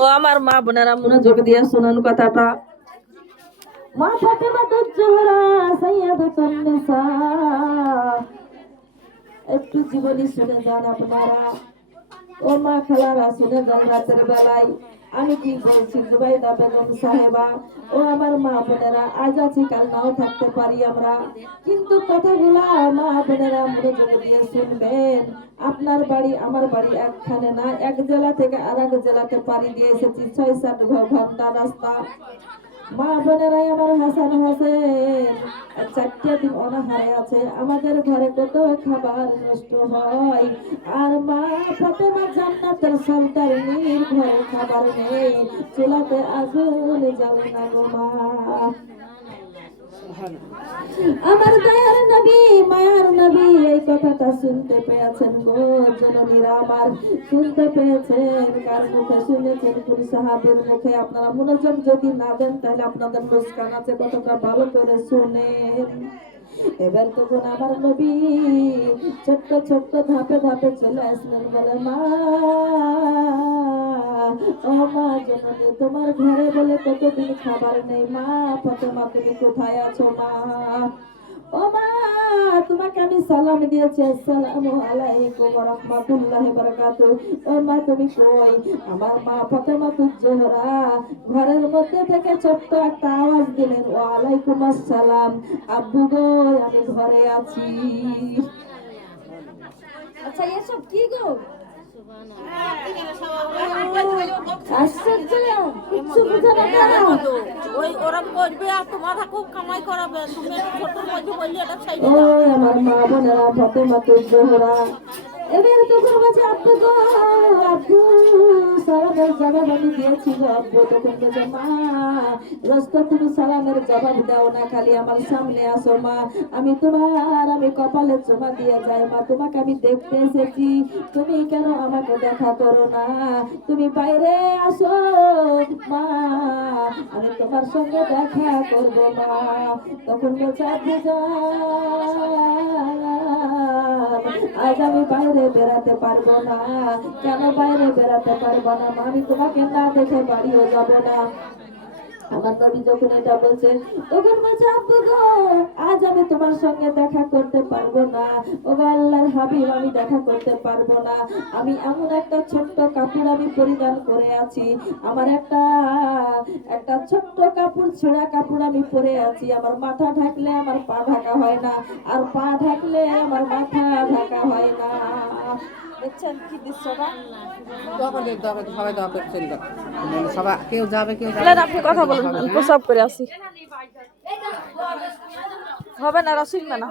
ও আমার মা বোনেরা মনোযোগ দিয়ে শুনুন কথাটা। মা ফাতেমা তুজ-জোহরা সাইয়্যিদাতুন নিসা, একটু জীবনী শুনে যান আপনারা। ও মা খালারা শুনে যান রাতের বেলায় আমি কি বলছি। জুবাইদা বেগম সাহেবা, ও আমার মা বোনেরা, আজ আছি কাল নাও থাকতে পারি আমরা, কিন্তু কথাগুলা মা বোনেরা মনোযোগ দিয়ে শুনবেন। আপনার বাড়ি আমার বাড়ি একখানে না, এক জেলা থেকে আর এক জেলাতে পাড়ি দিয়ে এসেছি, ৬-৭ ঘন্টা রাস্তা। মা বোনেরাই আমার হাসান হোসেন 4টা দিন অনাহারে আছে, আমাদের ঘরে কত খাবার নষ্ট হয়। আর মা ফাতেমা জান্নাতের সন্তানের ঘরে খাবার নেই, চুলাতে আগুন জ্বলে না গো মা। আমার দয়ার নবী মায়ার নবী এই কথাটা শুনতে পেয়েছেন গো জননীরা আমার, শুনতে পেয়েছেন। কার মুখে শুনেছেন? কোন সাহাবীর মুখে? আপনারা মনোযোগ যদি না দেন তাহলে আপনাদের মুস্কান আছে, কথাটা ভালো করে শুনেন। এবার তখন আমার নবী ছোট্ট ছোট্ট ধাপে ধাপে চলে আসলেন, বলে মা, ও মা জননী, তোমার ঘরে বলে কতদিন খাবার নেই। মা ফাতেমা তুমি কোথায় আছো মা? ও মা, তোমাকে আমি সালাম দিয়েছি, আসসালামু আলাইকুম ওয়া রাহমাতুল্লাহি ওয়া বারাকাতুহু। ও মা তুমি কই? আমার মা ফাতেমা তুজ-জোহরা ঘরের মধ্যে থেকে ছোট্ট একটা আওয়াজ দিলেন, ওয়া আলাইকুম আসসালাম। আব্বু গো আমি ঘরে আছি। আচ্ছা এসব কি গো? আশ্চর্য, কিচ্ছু বুঝে না কেন? ওই ওরা করবে আর তোমারা খুব কামাই করাবে, তুমি ছোট মধ্যে বললে এটা চাই ও আমার মা বোনেরা, ফাতেমা তুজ-জোহরা এবার তখন বলছে, আব্বু গো আব্বু, সালামের জবাব আমি দিয়েছি গো আব্বু। তখন বলছে, মা রোজ তুমি সালামের জবাব দাও না, খালি আমার সামনে আসো মা, আমি কপালে চুমা দিয়ে যাই মা, তোমাকে আমি দেখতে এসেছি, তুমি কেন আমাকে দেখা করো না? তুমি বাইরে আসো মা, আমি তোমার সঙ্গে দেখা করবো মা। তখন বলছে, আব্বু যান, আজ আমি বাইরে বেড়াতে পারবো না। কেন বাইরে বেড়াতে পারবো না মা? আমি তোমাকে না দেখে বাড়িও যাব না। আমার নবী যখন এটা বলছে তখন বলছে, আব্বু গো আজ আমি তোমার সঙ্গে দেখা করতে পারবো না। ও আল্লাহর হাবিব, আমি দেখা করতে পারবো না। আমি এমন একটা ছোট্ট কাপড় আমি পরিধান করে আছি, আমার একটা একটা ছোট্ট কাপড়, ছেঁড়া কাপড় আমি পরে আছি। আমার মাথা ঢাকলে আমার পা ঢাকা হয় না, আর পা ঢাকলে আমার মাথা ঢাকা হয় না। দেখছেন কি দৃশ্যটা? সবাই কেউ যাবে আপনি কথা বলুন, প্রসাব করে আসি। হবে না, রসিক না।